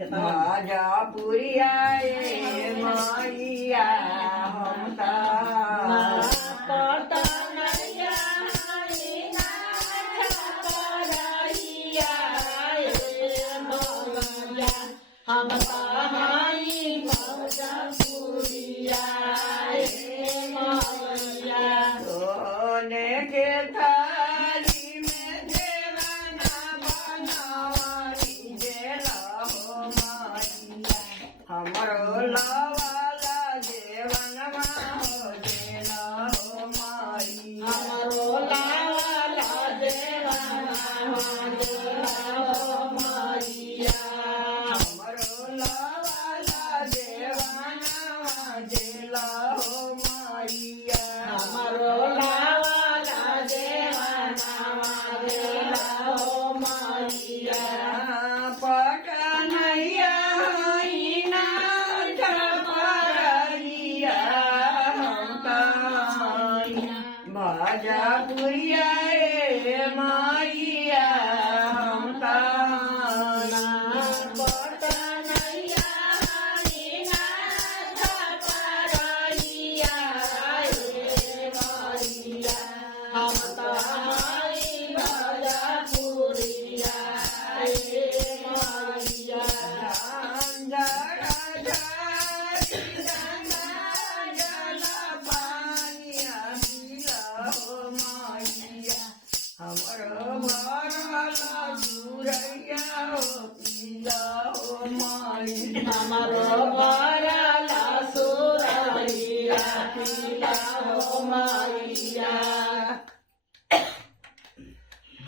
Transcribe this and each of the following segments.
हम राजा पुरिया माइया हम हम ताई मौजा पुरिया मौया सोने के थाली में देवाना बनावानी जेला हो माइया हमरो लावाला देवनवा हो जेला हो माइया हमरो लावाला देवाना हो जेला हो माइया हमरो लावाला देवनवा जेला हो माइया हमरो लावाला देवाना जेला हो माइया पटनैया हिना छपरैया हम भाजा पुरिया माइया हम पटनैया हिना छपरैया माइया हम ताई भजा पुरिया माइया हमरो भरला सुरैया हो पीला हो माई हमरो भरला सुरैया पीला हो माइया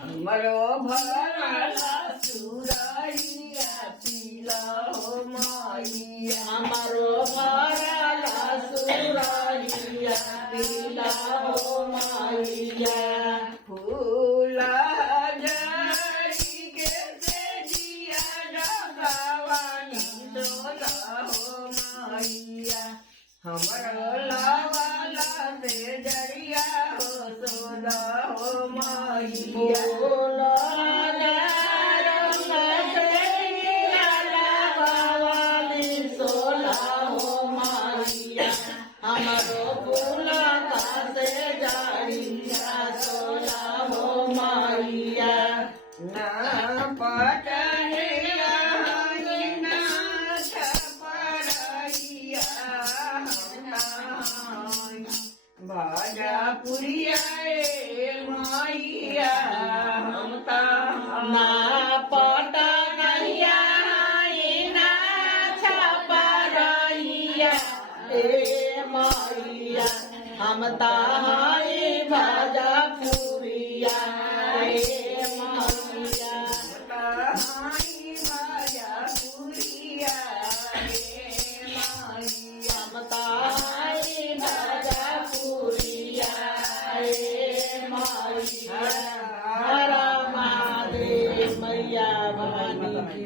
हमरो भरला सुरैया पीला हो माइया हमरो भरला सुरैया पीला हो माइया फूला जड़ी के तेजिया डगावानी डोला हो माइया हमरो लावाला से जड़िया हो सोला हो माइया हमरो फूला का से जाड़िया सोला हो माइया ना पटनिया ना छपरैया भाजा पुरिया माइया हम ना पटनैया ना छपरैया माइया हम ताई भाजा पुरिया